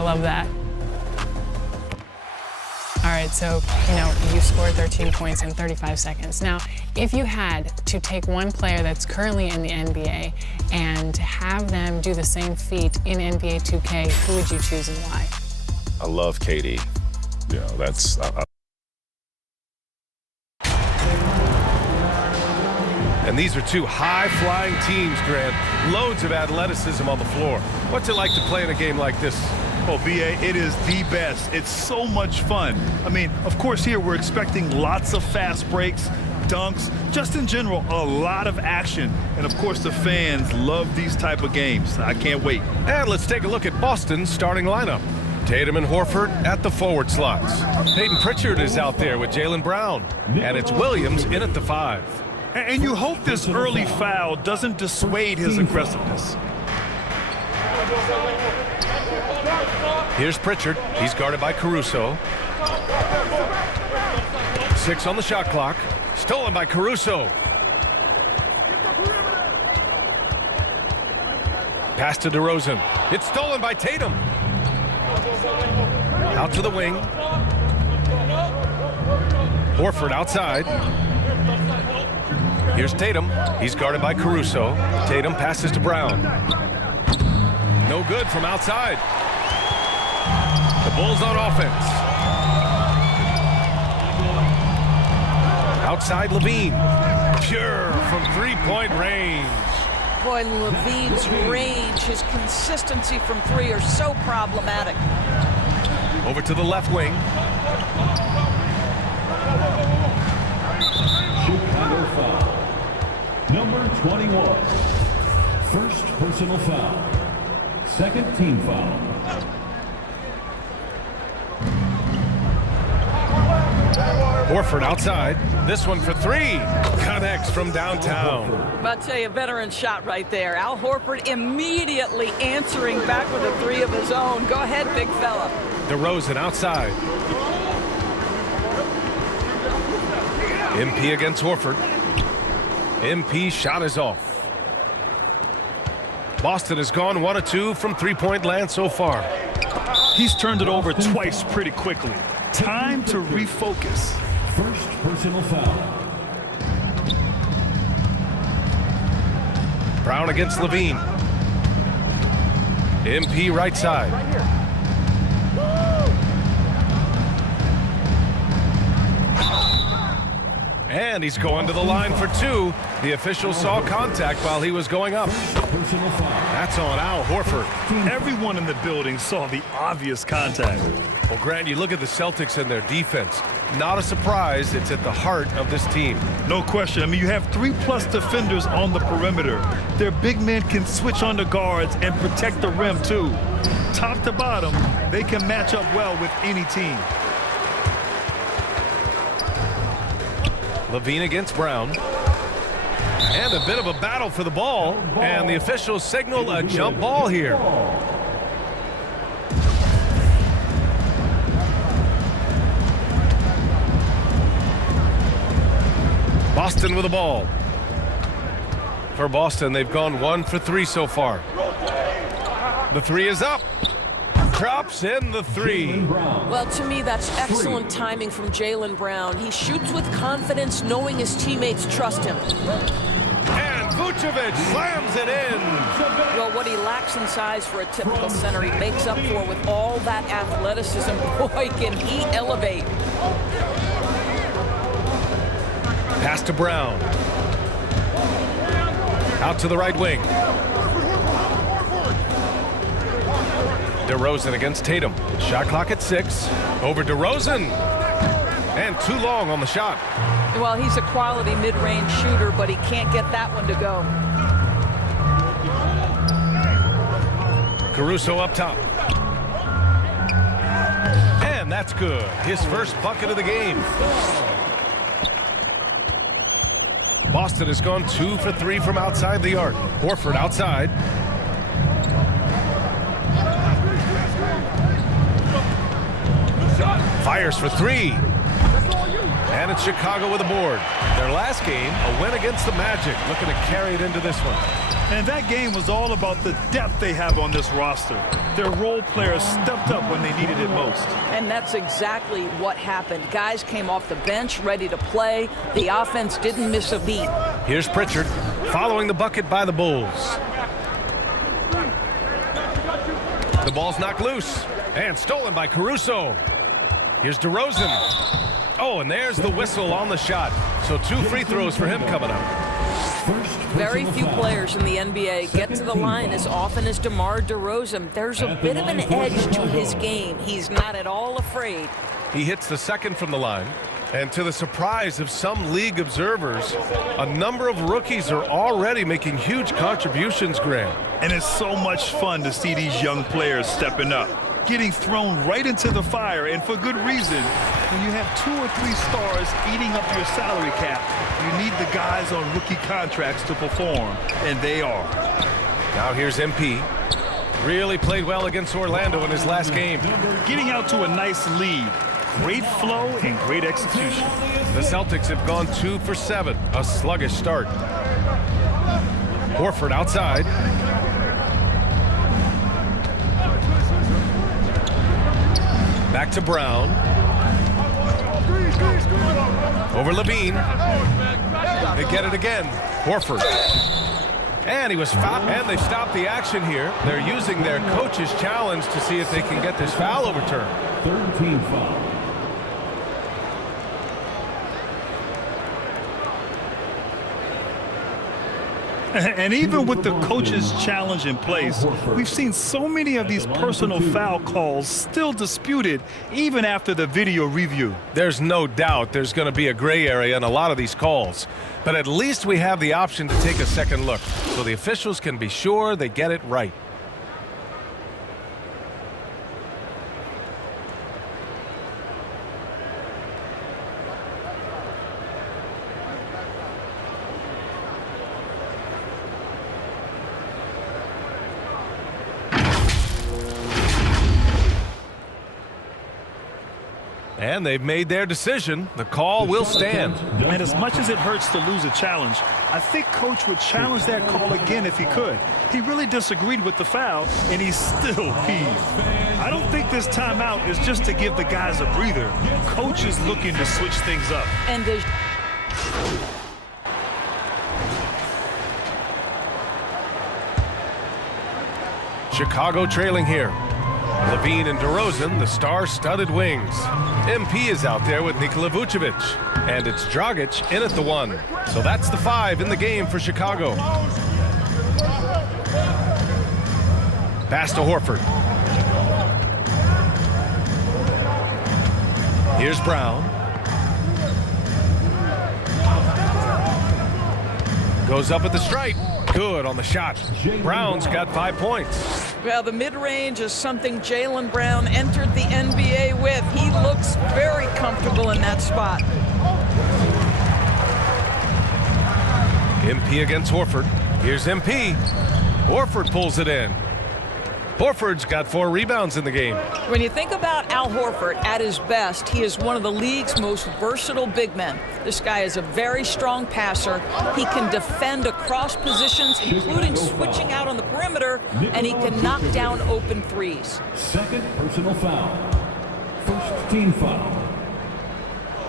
I love that. All right, so, you scored 13 points in 35 seconds. Now, if you had to take one player that's currently in the NBA and have them do the same feat in NBA 2K, who would you choose and why? I love KD. That's... And these are two high-flying teams, Grant. Loads of athleticism on the floor. What's it like to play in a game like this? Oh, BA, it is the best. It's so much fun. I mean, of course, here we're expecting lots of fast breaks, dunks, just in general, a lot of action. And, of course, the fans love these type of games. I can't wait. And let's take a look at Boston's starting lineup. Tatum and Horford at the forward slots. Peyton Pritchard is out there with Jaylen Brown. And it's Williams in at the 5. And you hope this early foul doesn't dissuade his aggressiveness. Here's Pritchard. He's guarded by Caruso. 6 on the shot clock. Stolen by Caruso. Pass to DeRozan. It's stolen by Tatum. Out to the wing. Horford outside. Here's Tatum. He's guarded by Caruso. Tatum passes to Brown. No good from outside. The Bulls on offense. Outside Levine. Pure from three-point range. Boy, Levine's range, his consistency from 3 are so problematic. Over to the left wing. Chicago foul. Number 21. First personal foul. Second team foul. Horford outside. This one for 3. Connects from downtown. I'll tell you, a veteran shot right there. Al Horford immediately answering back with a 3 of his own. Go ahead, big fella. DeRozan outside. MP against Horford. MP shot is off. Boston has gone 1 of 2 from three-point land so far. He's turned it over twice pretty quickly. Time to refocus. First personal foul. Brown against Levine. MP right side. And he's going to the line for 2. The official saw contact while he was going up. That's on Al Horford. Everyone in the building saw the obvious contact. Well, Grant, you look at the Celtics and their defense. Not a surprise, it's at the heart of this team. No question. I mean, you have 3+ defenders on the perimeter. Their big men can switch on the guards and protect the rim, too. Top to bottom, they can match up well with any team. Levine against Brown. And a bit of a battle for the ball. And the officials signal a jump ball here. Boston with the ball. For Boston, they've gone 1 for 3 so far. The 3 is up. Drops in the 3. Well, to me, that's excellent timing from Jaylen Brown. He shoots with confidence, knowing his teammates trust him. And Vucevic slams it in. Well, what he lacks in size for a typical center, he makes up for with all that athleticism. Boy, can he elevate. Pass to Brown. Out to the right wing. DeRozan against Tatum. Shot clock at 6. Over DeRozan. And too long on the shot. Well, he's a quality mid-range shooter, but he can't get that one to go. Caruso up top. And that's good. His first bucket of the game. Boston has gone 2 for 3 from outside the arc. Horford outside. Fires for 3. And it's Chicago with a board. Their last game, a win against the Magic, looking to carry it into this one. And that game was all about the depth they have on this roster. Their role players stepped up when they needed it most. And that's exactly what happened. Guys came off the bench ready to play. The offense didn't miss a beat. Here's Pritchard following the bucket by the Bulls. The ball's knocked loose and stolen by Caruso. Here's DeRozan. Oh, and there's the whistle on the shot. So 2 free throws for him coming up. Very few players in the NBA get to the line as often as DeMar DeRozan. There's a bit of an edge to his game. He's not at all afraid. He hits the second from the line. And to the surprise of some league observers, a number of rookies are already making huge contributions, Graham. And it's so much fun to see these young players stepping up, getting thrown right into the fire, and for good reason. When you have 2 or 3 stars eating up your salary cap, you need the guys on rookie contracts to perform, and they are. Now here's MP. Really played well against Orlando in his last game. Getting out to a nice lead. Great flow and great execution. The Celtics have gone 2 for 7, a sluggish start. Horford outside. Back to Brown. Over Levine. They get it again. Horford. And he was fouled. And they've stopped the action here. They're using their coach's challenge to see if they can get this foul overturned. 3rd team foul. And even with the coach's challenge in place, we've seen so many of these personal foul calls still disputed even after the video review. There's no doubt there's going to be a gray area in a lot of these calls. But at least we have the option to take a second look so the officials can be sure they get it right. And they've made their decision. The call will stand. And as much as it hurts to lose a challenge, I think Coach would challenge that call again if he could. He really disagreed with the foul, and he's still peeved. I don't think this timeout is just to give the guys a breather. Coach is looking to switch things up. And there's Chicago trailing here. Levine and DeRozan, the star-studded wings. MP is out there with Nikola Vucevic. And it's Dragic in at the 1. So that's the 5 in the game for Chicago. Pass to Horford. Here's Brown. Goes up at the stripe. Good on the shot. Brown's got 5 points. Well, the mid-range is something Jaylen Brown entered the NBA with. He looks very comfortable in that spot. MP against Horford. Here's MP. Horford pulls it in. Horford's got 4 rebounds in the game. When you think about Al Horford at his best, he is one of the league's most versatile big men. This guy is a very strong passer. He can defend across positions, including switching out on the perimeter, and he can knock down open threes. 2nd personal foul. 1st team foul.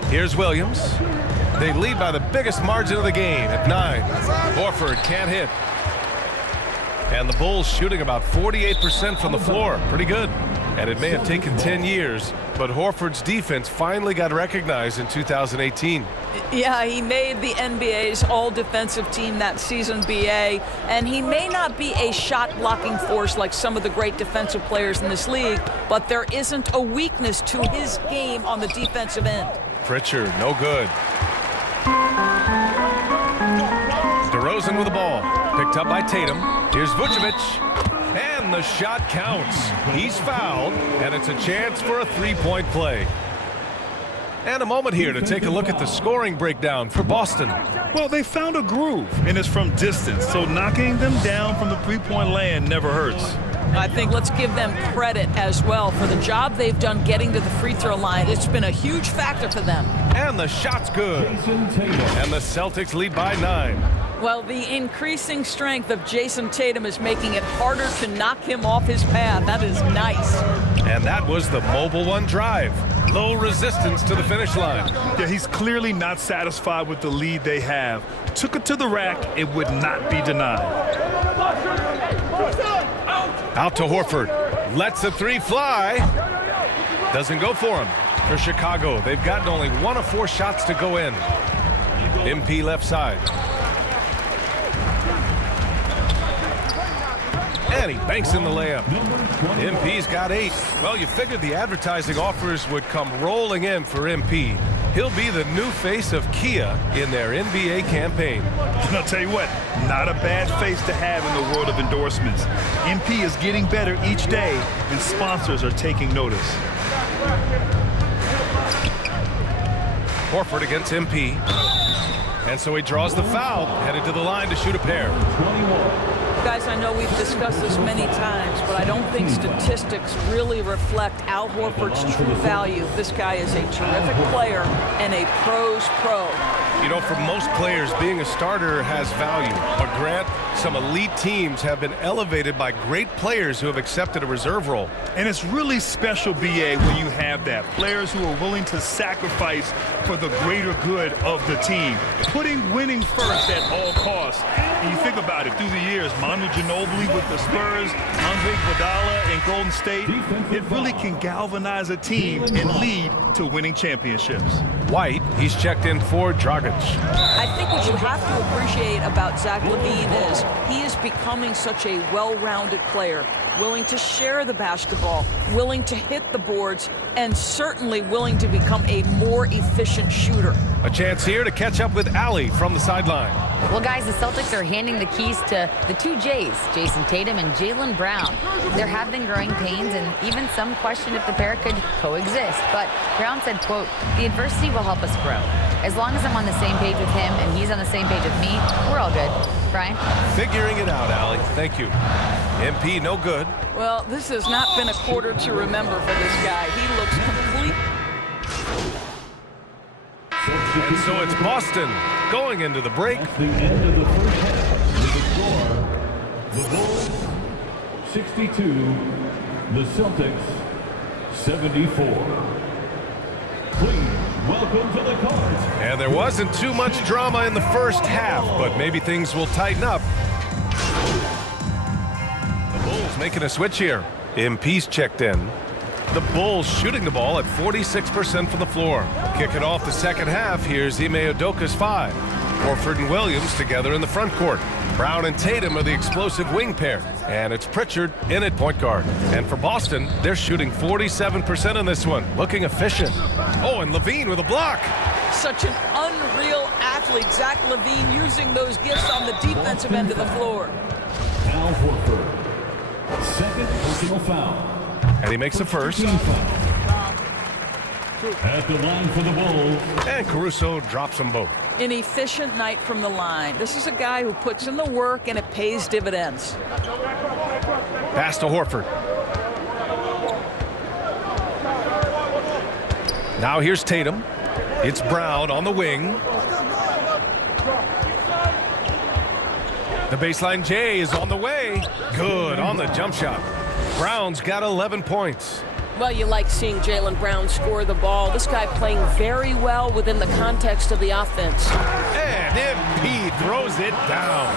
Here's Williams. They lead by the biggest margin of the game at 9. Horford can't hit. And the Bulls shooting about 48% from the floor. Pretty good. And it may have taken 10 years, but Horford's defense finally got recognized in 2018. Yeah, he made the NBA's all-defensive team that season, BA, and he may not be a shot-blocking force like some of the great defensive players in this league, but there isn't a weakness to his game on the defensive end. Pritchard, no good. DeRozan with the ball. Picked up by Tatum. Here's Vucevic. And the shot counts. He's fouled, and it's a chance for a 3-point play. And a moment here to take a look at the scoring breakdown for Boston. Well, they found a groove, and it's from distance, so knocking them down from the three-point land never hurts. I think let's give them credit as well for the job they've done getting to the free throw line. It's been a huge factor for them. And the shot's good. And the Celtics lead by 9. Well, the increasing strength of Jason Tatum is making it harder to knock him off his path. That is nice. And that was the Mobile One drive. Low resistance to the finish line. Yeah, he's clearly not satisfied with the lead they have. Took it to the rack, it would not be denied. Out to Horford. Lets the three fly. Doesn't go for him. For Chicago, they've gotten only 1 of 4 shots to go in. MP left side. And he banks in the layup. MP's got 8. Well, you figured the advertising offers would come rolling in for MP. He'll be the new face of Kia in their NBA campaign. And I'll tell you what, not a bad face to have in the world of endorsements. MP is getting better each day, and sponsors are taking notice. Horford against MP. And so he draws the foul, headed to the line to shoot a pair. Guys, I know we've discussed this many times, but I don't think statistics really reflect Al Horford's true value. This guy is a terrific player and a pro's pro. You know, for most players, being a starter has value. But Grant, some elite teams have been elevated by great players who have accepted a reserve role. And it's really special, BA, when you have that. Players who are willing to sacrifice for the greater good of the team. Putting winning first at all costs. And you think about it, through the years, Manu Ginobili with the Spurs, Andre Iguodala in Golden State, it really can galvanize a team and lead to winning championships. White, he's checked in for Dragic. I think what you have to appreciate about Zach LaVine is he is becoming such a well-rounded player, willing to share the basketball, willing to hit the boards, and certainly willing to become a more efficient shooter. A chance here to catch up with Allie from the sideline. Well, guys, the Celtics are handing the keys to the 2 J's, Jason Tatum and Jaylen Brown. There have been growing pains, and even some question if the pair could coexist. But Brown said, quote, "The adversity will help us grow. As long as I'm on the same page with him and he's on the same page with me, we're all good." Brian? Figuring it out, Allie. Thank you. MP, no good. Well, this has not been a quarter to remember for this guy. He looks complete. And so it's Boston going into the break. At the end of the first half, with the score, the Bulls 62, the Celtics 74. Please welcome to the court. And there wasn't too much drama in the first half, but maybe things will tighten up. The Bulls making a switch here. MP's checked in. The Bulls shooting the ball at 46% from the floor. Kicking off the second half, here's Ime Udoka's 5. Horford and Williams together in the front court. Brown and Tatum are the explosive wing pair. And it's Pritchard in at point guard. And for Boston, they're shooting 47% in this one. Looking efficient. Oh, and LaVine with a block. Such an unreal athlete. Zach LaVine using those gifts on the defensive end of the floor. Al Horford, second personal foul. And he makes the first. At the line for the Bulls. And Caruso drops them both. An efficient night from the line. This is a guy who puts in the work and it pays dividends. Pass to Horford. Now here's Tatum. It's Brown on the wing. The baseline J is on the way. Good on the jump shot. Brown's got 11 points. Well, you like seeing Jaylen Brown score the ball. This guy playing very well within the context of the offense. And MP throws it down.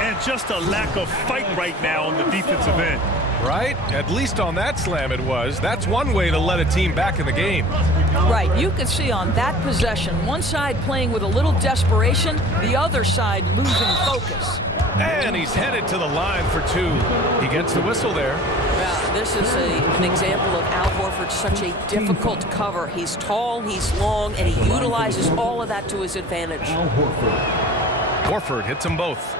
And just a lack of fight right now on the defensive end. Right? At least on that slam it was. That's one way to let a team back in the game. Right, you could see on that possession, one side playing with a little desperation, the other side losing focus. And he's headed to the line for 2. He gets the whistle there. Yeah, this is an example of Al Horford, such a difficult cover. He's tall, he's long, and he utilizes all of that to his advantage. Al Horford. Horford hits them both.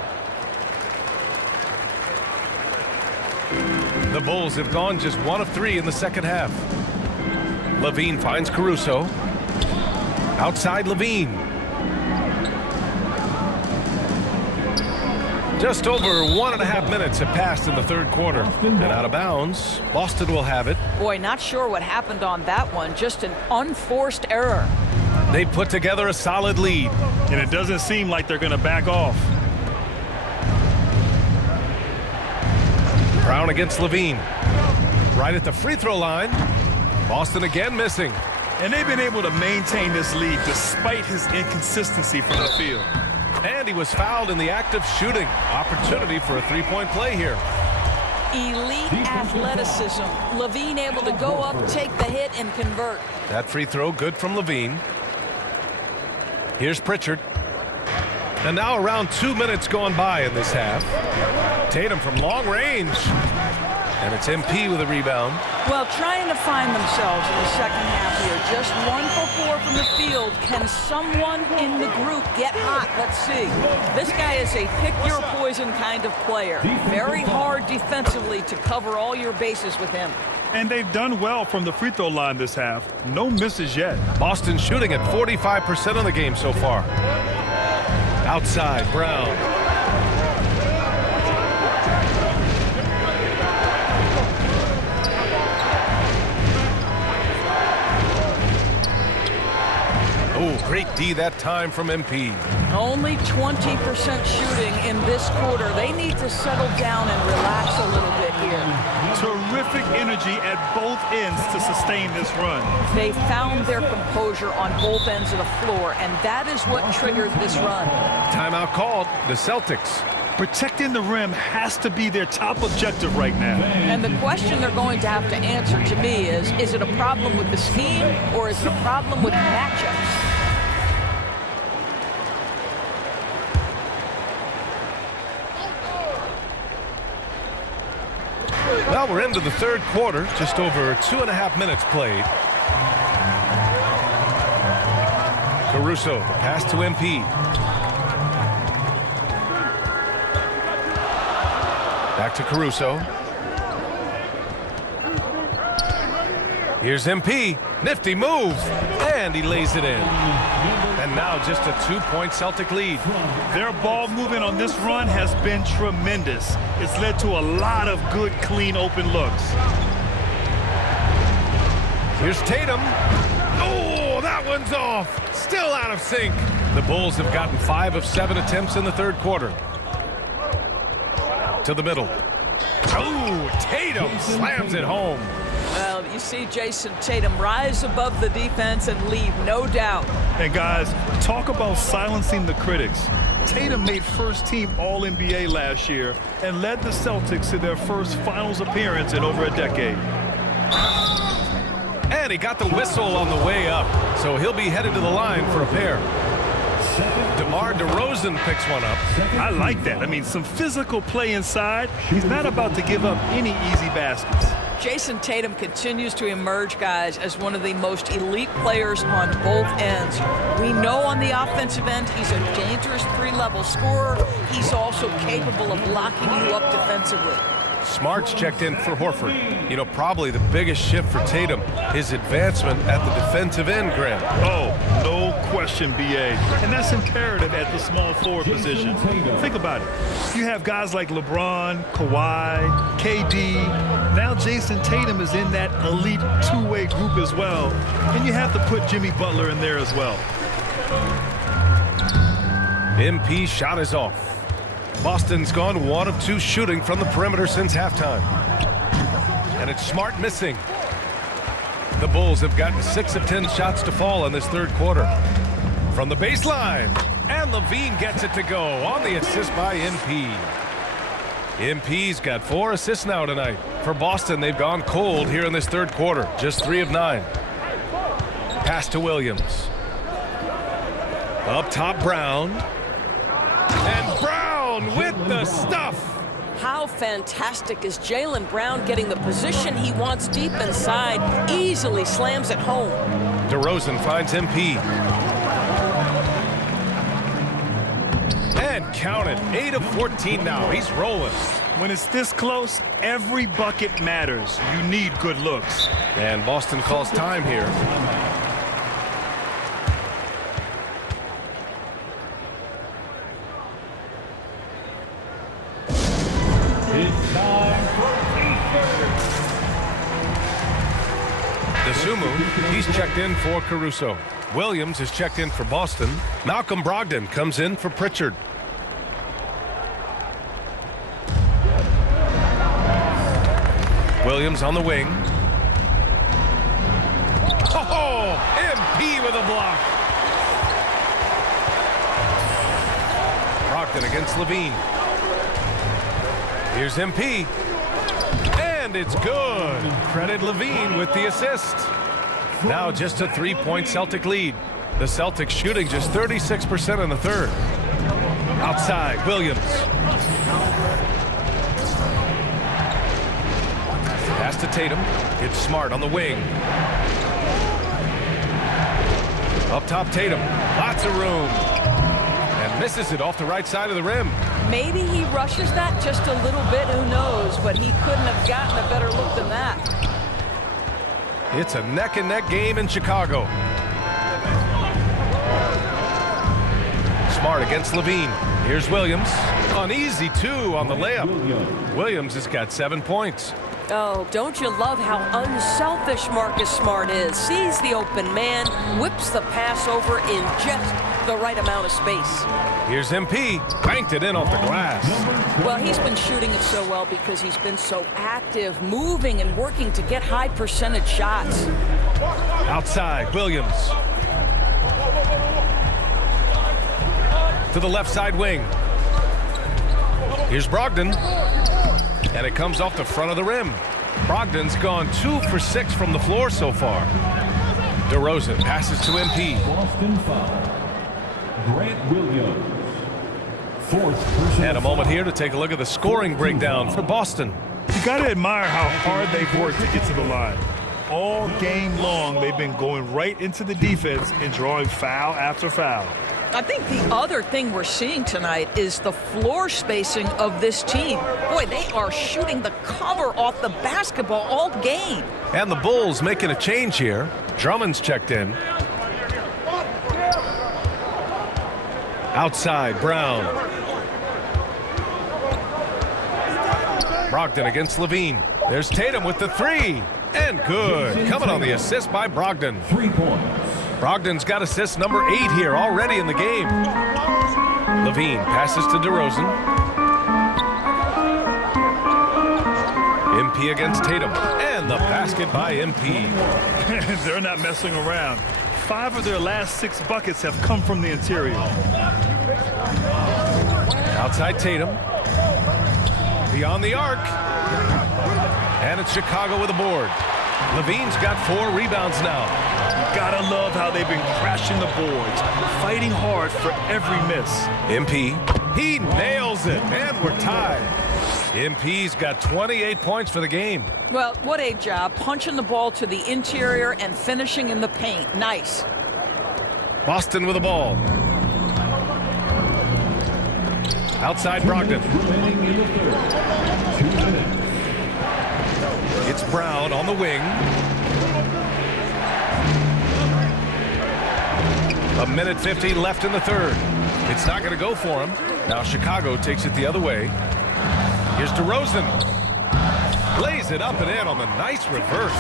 The Bulls have gone just 1 of 3 in the second half. LaVine finds Caruso. Outside LaVine. Just over 1.5 minutes have passed in the third quarter. And out of bounds, Boston will have it. Boy, not sure what happened on that one. Just an unforced error. They put together a solid lead. And it doesn't seem like they're going to back off. Brown against Levine. Right at the free throw line. Boston again missing. And they've been able to maintain this lead despite his inconsistency from the field. And he was fouled in the act of shooting. Opportunity for a three-point play here. Elite athleticism. Levine able to go up, take the hit, and convert. That free throw good from Levine. Here's Pritchard. And now around 2 minutes gone by in this half. Tatum from long range. And it's MP with a rebound. Well, trying to find themselves in the second half here. Just 1 for 4 from the field. Can someone in the group get hot? Let's see. This guy is a pick-your-poison kind of player. Very hard defensively to cover all your bases with him. And they've done well from the free throw line this half. No misses yet. Boston shooting at 45% of the game so far. Outside, Brown. Oh, great D that time from MP. Only 20% shooting in this quarter. They need to settle down and relax a little bit here. Terrific energy at both ends to sustain this run. They found their composure on both ends of the floor, and that is what triggered this run. Timeout called. The Celtics. Protecting the rim has to be their top objective right now. And the question they're going to have to answer to me is it a problem with the scheme or is it a problem with matchups? Well, we're into the third quarter, just over 2.5 minutes played. Caruso, the pass to MP. Back to Caruso. Here's MP. Nifty move. And he lays it in. And now just a 2-point Celtic lead. Their ball movement on this run has been tremendous. It's led to a lot of good, clean, open looks. Here's Tatum. Oh, that one's off. Still out of sync. The Bulls have gotten 5 of 7 attempts in the third quarter. To the middle. Oh, Tatum slams it home. Well, you see Jason Tatum rise above the defense and leave, no doubt. And guys, talk about silencing the critics. Tatum made first-team All-NBA last year and led the Celtics to their first finals appearance in over a decade. And he got the whistle on the way up, so he'll be headed to the line for a pair. DeMar DeRozan picks one up. I like that. I mean, some physical play inside. He's not about to give up any easy baskets. Jason Tatum continues to emerge, guys, as one of the most elite players on both ends. We know on the offensive end he's a dangerous three-level scorer. He's also capable of locking you up defensively. Smart's checked in for Horford. You know, probably the biggest shift for Tatum, his advancement at the defensive end, Graham. Oh, no question, B.A. And that's imperative at the small forward position. Think about it. You have guys like LeBron, Kawhi, KD. Now Jason Tatum is in that elite two-way group as well. And you have to put Jimmy Butler in there as well. MP shot is off. Boston's gone 1 of 2 shooting from the perimeter since halftime. And it's Smart missing. The Bulls have gotten 6 of 10 shots to fall in this third quarter. From the baseline, and Levine gets it to go on the assist by MP. MP's got 4 assists now tonight. For Boston, they've gone cold here in this third quarter, just 3 of 9. Pass to Williams. Up top, Brown. And Brown with the stuff. How fantastic is Jaylen Brown getting the position he wants deep inside, easily slams it home. DeRozan finds MP. And count it, 8 of 14 now. He's rolling. When it's this close, every bucket matters. You need good looks. And Boston calls time here. DeSumo, he's checked in for Caruso. Williams is checked in for Boston. Malcolm Brogdon comes in for Pritchard. Williams on the wing. Oh, MP with a block. Brogdon against Levine. Here's MP. And it's good. Credit Levine with the assist. Now just a 3-point Celtic lead. The Celtics shooting just 36% in the third. Outside, Williams. Pass to Tatum. It's Smart on the wing. Up top, Tatum. Lots of room. And misses it off the right side of the rim. Maybe he rushes that just a little bit, who knows, but he couldn't have gotten a better look than that. It's a neck-and-neck game in Chicago. Smart against Levine. Here's Williams. An easy 2 on the layup. Williams has got 7 points. Oh, don't you love how unselfish Marcus Smart is? Sees the open man, whips the pass over in just the right amount of space. Here's MP. Banked it in off the glass. Well, he's been shooting it so well because he's been so active, moving and working to get high percentage shots. Outside, Williams. To the left side wing. Here's Brogdon. And it comes off the front of the rim. Brogdon's gone 2 for 6 from the floor so far. DeRozan passes to MP. Boston foul. Grant Williams. 4th personal And a moment here to take a look at the scoring breakdown for Boston. You got to admire how hard they've worked to get to the line. All game long, they've been going right into the defense and drawing foul after foul. I think the other thing we're seeing tonight is the floor spacing of this team. Boy, they are shooting the cover off the basketball all game. And the Bulls making a change here. Drummond's checked in. Outside, Brown. Brogdon against Levine. There's Tatum with the 3. And good. Coming on the assist by Brogdon. 3 points. Brogdon's got assist number 8 here already in the game. Levine passes to DeRozan. MP against Tatum. And the basket by MP. They're not messing around. 5 of their last 6 buckets have come from the interior. Outside Tatum. Beyond the arc. And it's Chicago with a board. Levine's got 4 rebounds now. You gotta love how they've been crashing the boards, fighting hard for every miss. MP, he nails it, and we're tied. MP's got 28 points for the game. Well, what a job punching the ball to the interior and finishing in the paint. Nice. Boston with the ball. Outside Brogdon. Remaining in the third. 2 minutes. It's Brown on the wing. A minute 50 left in the third. It's not going to go for him. Now Chicago takes it the other way. Here's DeRozan. Lays it up and in on the nice reverse.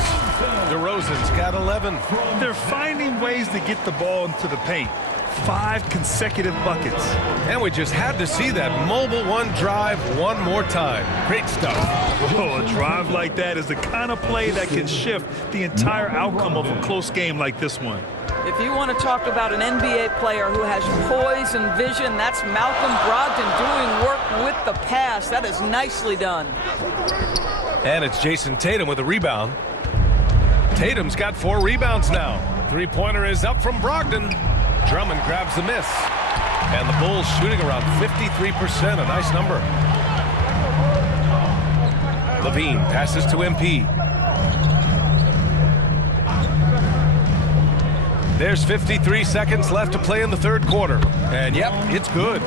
DeRozan's got 11. They're finding ways to get the ball into the paint. 5 consecutive buckets. And we just had to see that mobile one drive one more time. Great stuff. Oh, a drive like that is the kind of play that can shift the entire outcome of a close game like this one. If you want to talk about an NBA player who has poise and vision, that's Malcolm Brogdon doing work with the pass. That is nicely done. And it's Jason Tatum with a rebound. Tatum's got 4 rebounds now. 3-pointer is up from Brogdon. Drummond grabs the miss. And the Bulls shooting around 53%, a nice number. Levine passes to MP. There's 53 seconds left to play in the third quarter. And yep, it's good.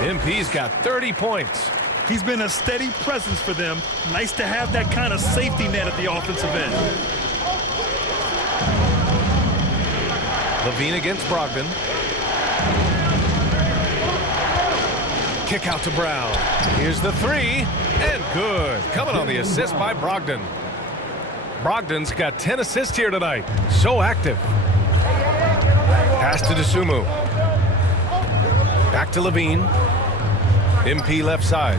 MP's got 30 points. He's been a steady presence for them. Nice to have that kind of safety net at the offensive end. Levine against Brogdon. Kick out to Brown. Here's the 3, and good. Coming on the assist by Brogdon. Brogdon's got 10 assists here tonight. So active. Pass to DeSumo. Back to Levine. MP left side.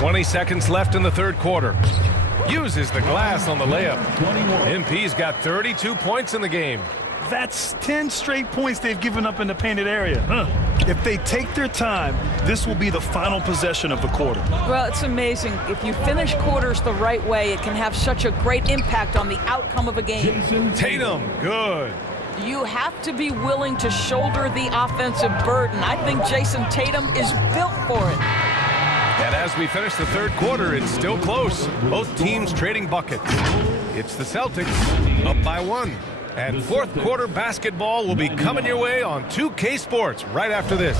20 seconds left in the third quarter. Uses the glass on the layup. MP's got 32 points in the game. That's 10 straight points they've given up in the painted area. If they take their time, this will be the final possession of the quarter. Well, it's amazing. If you finish quarters the right way, it can have such a great impact on the outcome of a game. Tatum, good. You have to be willing to shoulder the offensive burden. I think Jason Tatum is built for it. And as we finish the third quarter, it's still close. Both teams trading buckets. It's the Celtics up by 1. And fourth quarter basketball will be coming your way on 2K Sports right after this.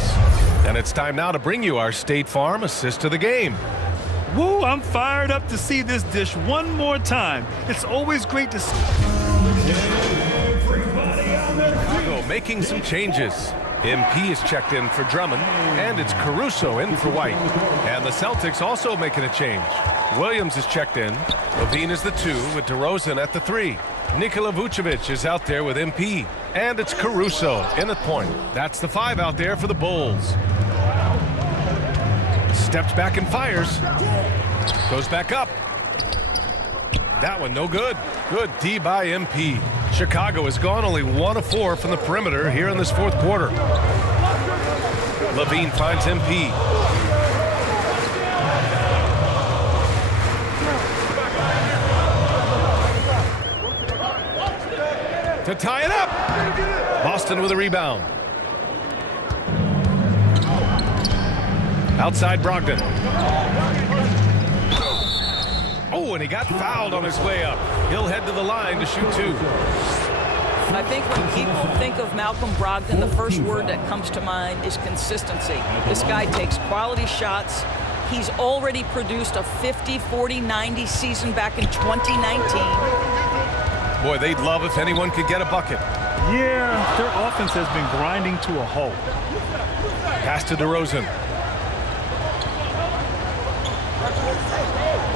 And it's time now to bring you our State Farm assist of the game. Woo, I'm fired up to see this dish one more time. It's always great to see. Chicago making some changes. MP is checked in for Drummond, and it's Caruso in for White. And the Celtics also making a change. Williams is checked in. Levine is the 2 with DeRozan at the 3. Nikola Vucevic is out there with MP. And it's Caruso in at point. That's the 5 out there for the Bulls. Steps back and fires. Goes back up. That one no good. Good D by MP. Chicago has gone only 1 of 4 from the perimeter here in this fourth quarter. Levine finds MP. To tie it up. Boston with a rebound. Outside Brogdon. Oh, and he got fouled on his way up. He'll head to the line to shoot 2. I think when people think of Malcolm Brogdon, the first word that comes to mind is consistency. This guy takes quality shots. He's already produced a 50, 40, 90 season back in 2019. Boy, they'd love if anyone could get a bucket. Yeah, their offense has been grinding to a halt. Pass to DeRozan.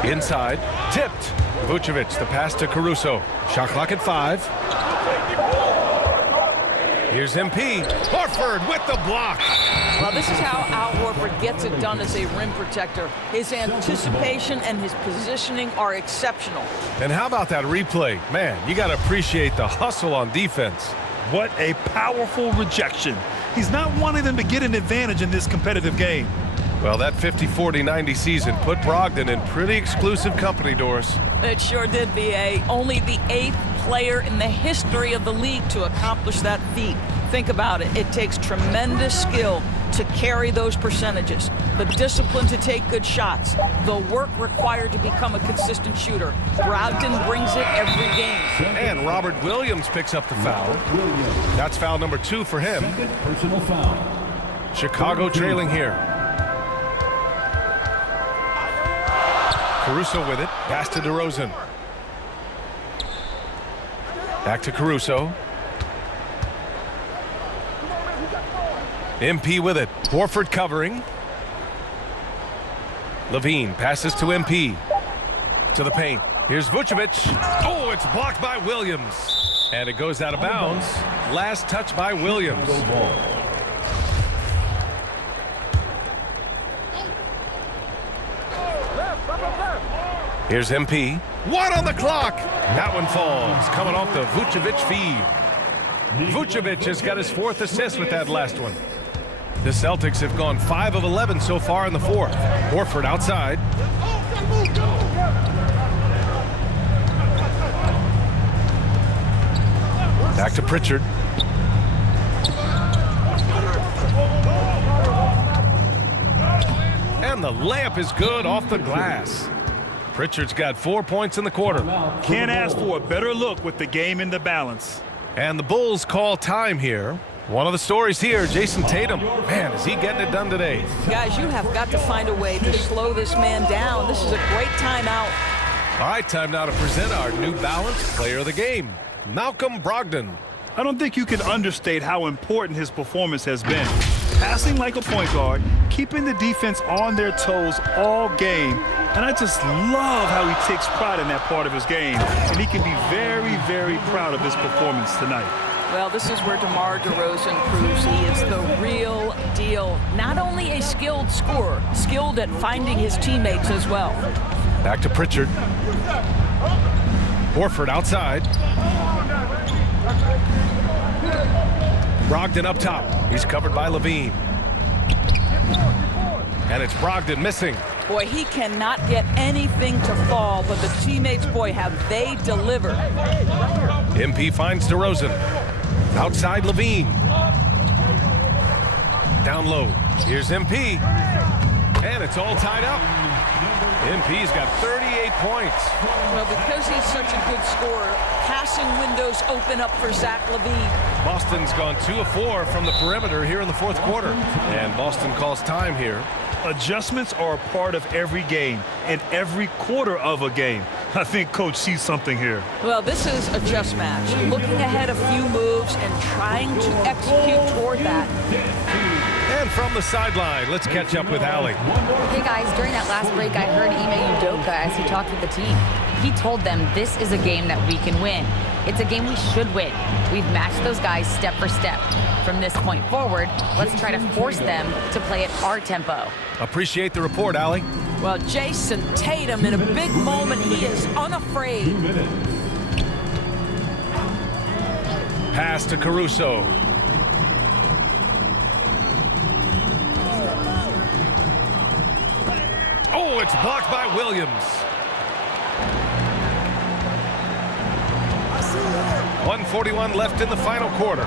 Inside, tipped. Vucevic, the pass to Caruso. Shot clock at 5. Here's MP. Horford with the block. Well, this is how Al Horford gets it done as a rim protector. His anticipation and his positioning are exceptional. And how about that replay? Man, you got to appreciate the hustle on defense. What a powerful rejection. He's not wanting them to get an advantage in this competitive game. Well, that 50, 40, 90 season put Brogdon in pretty exclusive company, Doris. It sure did, BA. Only the 8th player in the history of the league to accomplish that feat. Think about it. It takes tremendous skill to carry those percentages, the discipline to take good shots, the work required to become a consistent shooter. Brogdon brings it every game. And Robert Williams picks up the foul. That's foul number 2 for him. Second personal foul. Chicago trailing here. Caruso with it. Pass to DeRozan. Back to Caruso. MP with it. Horford covering. Levine passes to MP. To the paint. Here's Vucevic. Oh, it's blocked by Williams. And it goes out of bounds. Last touch by Williams. Here's MP. 1 on the clock. That one falls. Coming off the Vucevic feed. Vucevic has got his 4th assist with that last one. The Celtics have gone 5 of 11 so far in the 4th. Horford outside. Back to Pritchard. And the layup is good off the glass. Pritchard's got 4 points in the quarter. Can't ask for a better look with the game in the balance. And the Bulls call time here. One of the stories here, Jason Tatum. Man, is he getting it done today? Guys, you have got to find a way to slow this man down. This is a great timeout. All right, time now to present our New Balance Player of the Game, Malcolm Brogdon. I don't think you can understate how important his performance has been. Passing like a point guard, keeping the defense on their toes all game. And I just love how he takes pride in that part of his game. And he can be very, very proud of his performance tonight. Well, this is where DeMar DeRozan proves he is the real deal. not only a skilled scorer, skilled at finding his teammates as well. Back to Pritchard. Horford outside. Brogdon up top. He's covered by Levine. And it's Brogdon missing. Boy, he cannot get anything to fall, but the teammates, boy, have they delivered. MP finds DeRozan. Outside Levine. Down low. Here's MP. And it's all tied up. MP's got 38 points. Well, because he's such a good scorer, passing windows open up for Zach LaVine. Boston's gone 2 of 4 from the perimeter here in the fourth quarter. And Boston calls time here. Adjustments are a part of every game and every quarter of a game. I think Coach sees something here. Well, this is a just match. Looking ahead a few moves and trying to execute toward that. And from the sideline, let's catch up with Allie. Hey guys, during that last break, I heard Ime Udoka as he talked with the team. He told them this is a game that we can win. It's a game we should win. We've matched those guys step for step. From this point forward, let's try to force them to play at our tempo. Appreciate the report, Allie. Well, Jason Tatum, in a big moment, he is unafraid. Pass to Caruso. Oh, it's blocked by Williams. 1:41 left in the final quarter.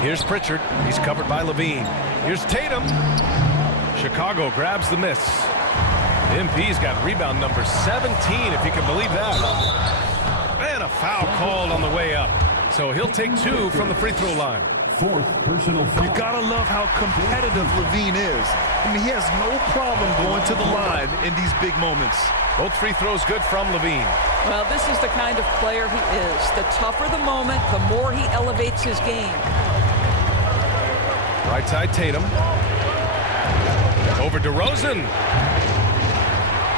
Here's Pritchard. He's covered by Levine. Here's Tatum. Chicago grabs the miss. MP's got rebound number 17, if you can believe that. And a foul called on the way up. So he'll take 2 from the free throw line. Fourth personal foul. You gotta love how competitive Levine is. I mean, he has no problem going to the line in these big moments. Both free throws good from Levine. Well, this is the kind of player he is. The tougher the moment, the more he elevates his game. Right side Tatum. Over DeRozan.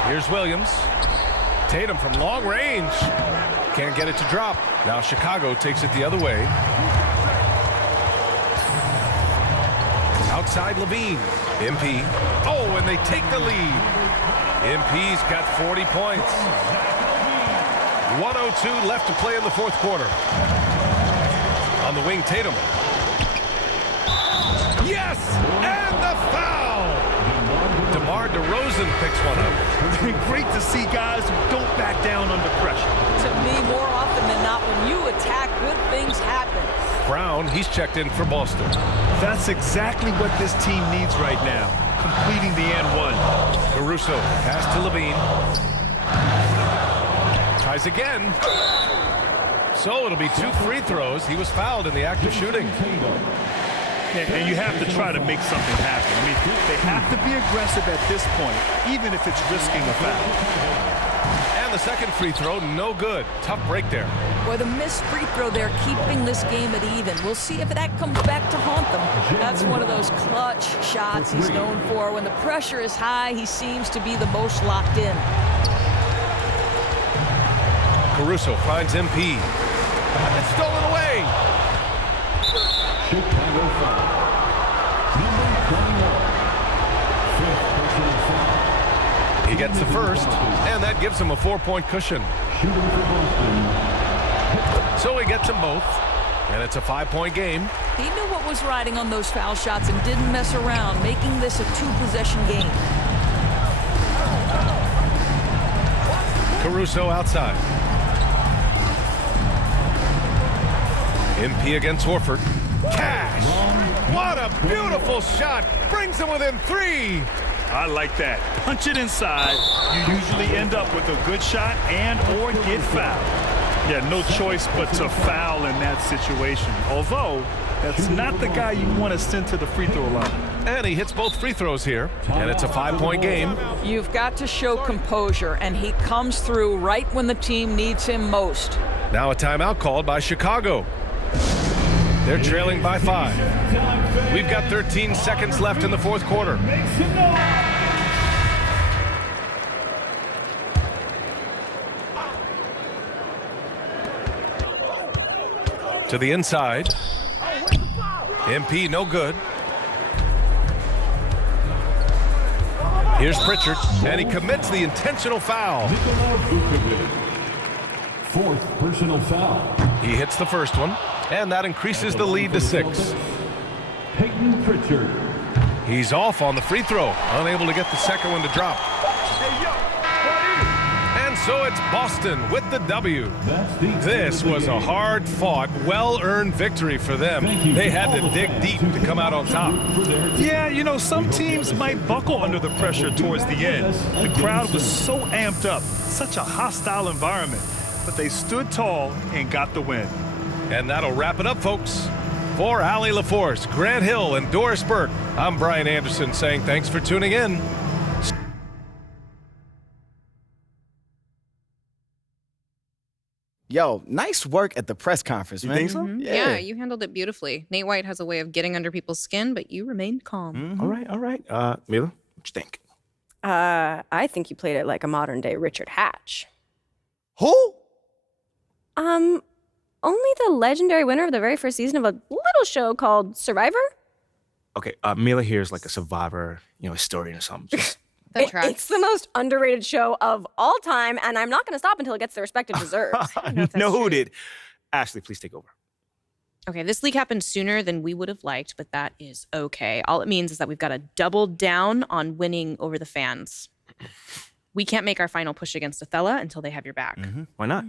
Here's Williams. Tatum from long range. Can't get it to drop. Now Chicago takes it the other way. Outside Levine. MP. Oh, and they take the lead. MP's got 40 points. 1:02 left to play in the fourth quarter. On the wing, Tatum. Yes! And the foul! DeMar DeRozan picks one up. Great to see guys who don't back down under pressure. To me, more often than not, when you attack, good things happen. Brown, he's checked in for Boston. That's exactly what this team needs right now, completing the and one. Caruso, pass to Levine. Tries again. So it'll be 2 free throws. He was fouled in the act of shooting. And you have to try to make something happen. I mean, they have to be aggressive at this point, even if it's risking a foul. And the second free throw, no good. Tough break there. Boy, the missed free throw there, keeping this game at even. We'll see if that comes back to haunt them. That's one of those clutch shots he's known for. When the pressure is high, he seems to be the most locked in. Caruso finds MP. It's stolen away. Chicago foul. Number 21. Fifth personal foul. He gets the first, and that gives him a 4-point cushion. Shooting for Boston. So he gets them both, and it's a 5-point game. He knew what was riding on those foul shots and didn't mess around, making this a 2-possession game. Caruso outside. MP against Horford. Cash! What a beautiful shot! Brings him within 3. I like that. Punch it inside. You usually end up with a good shot and or get fouled. Yeah, no choice but to foul in that situation. Although, that's not the guy you want to send to the free throw line. And he hits both free throws here, and it's a 5-point game. You've got to show composure, and he comes through right when the team needs him most. Now a timeout called by Chicago. They're trailing by 5. We've got 13 seconds left in the fourth quarter. To the inside. MP no good. Here's Pritchard, and he commits the intentional foul. Fourth personal foul. He hits the first one, and that increases the lead to 6. Peyton Pritchard. He's off on the free throw, unable to get the second one to drop. And so it's Boston with the W. This was a hard-fought, well-earned victory for them. They had to dig deep to come out on top. Yeah, you know, some teams might buckle under the pressure towards the end. The crowd was so amped up, such a hostile environment, but they stood tall and got the win. And that'll wrap it up, folks. For Allie LaForce, Grant Hill, and Doris Burke, I'm Brian Anderson saying thanks for tuning in. Yo, nice work at the press conference, man. You think so? Yeah, you handled it beautifully. Nate White has a way of getting under people's skin, but you remained calm. All right. Mila, what you think? I think you played it like a modern day Richard Hatch. Who? Only the legendary winner of the very first season of a little show called Survivor? Okay, Mila here is like a Survivor, historian or something. Just It's the most underrated show of all time, and I'm not going to stop until it gets the respect it deserves. Noted. Ashley, please take over. Okay, this leak happened sooner than we would have liked, but that is okay. All it means is that we've got to double down on winning over the fans. We can't make our final push against Othello until they have your back. Why not?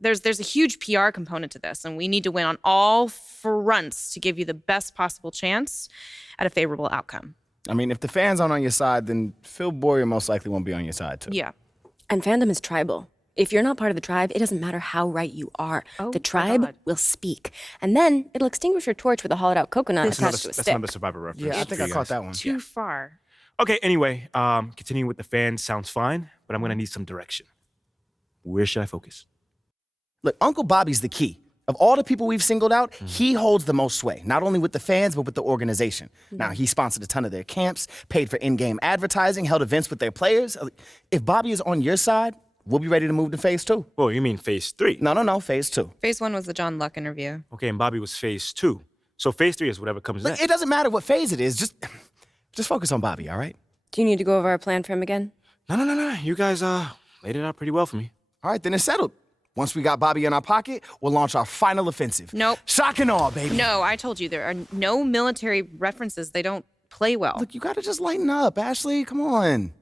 There's a huge PR component to this, and we need to win on all fronts to give you the best possible chance at a favorable outcome. I mean, if the fans aren't on your side, then Phil Boyer most likely won't be on your side, too. Yeah. And fandom is tribal. If you're not part of the tribe, it doesn't matter how right you are. The tribe will speak. And then it'll extinguish your torch with a hollowed out coconut attached to a stick. That's another Survivor reference. Yeah, I think I caught that one. Too far. Okay, anyway, continuing with the fans sounds fine, but I'm going to need some direction. Where should I focus? Look, Uncle Bobby's the key. Of all the people we've singled out, he holds the most sway, not only with the fans, but with the organization. Now, he sponsored a ton of their camps, paid for in-game advertising, held events with their players. If Bobby is on your side, we'll be ready to move to phase 2. Well, you mean phase 3? No, phase 2. Phase 1 was the John Luck interview. Okay, and Bobby was phase 2. So phase 3 is whatever comes next. It doesn't matter what phase it is. Just focus on Bobby, all right? Do you need to go over our plan for him again? No. You guys laid it out pretty well for me. All right, then it's settled. Once we got Bobby in our pocket, we'll launch our final offensive. Nope. Shock and awe, baby. No, I told you, there are no military references. They don't play well. Look, you gotta just lighten up, Ashley. Come on.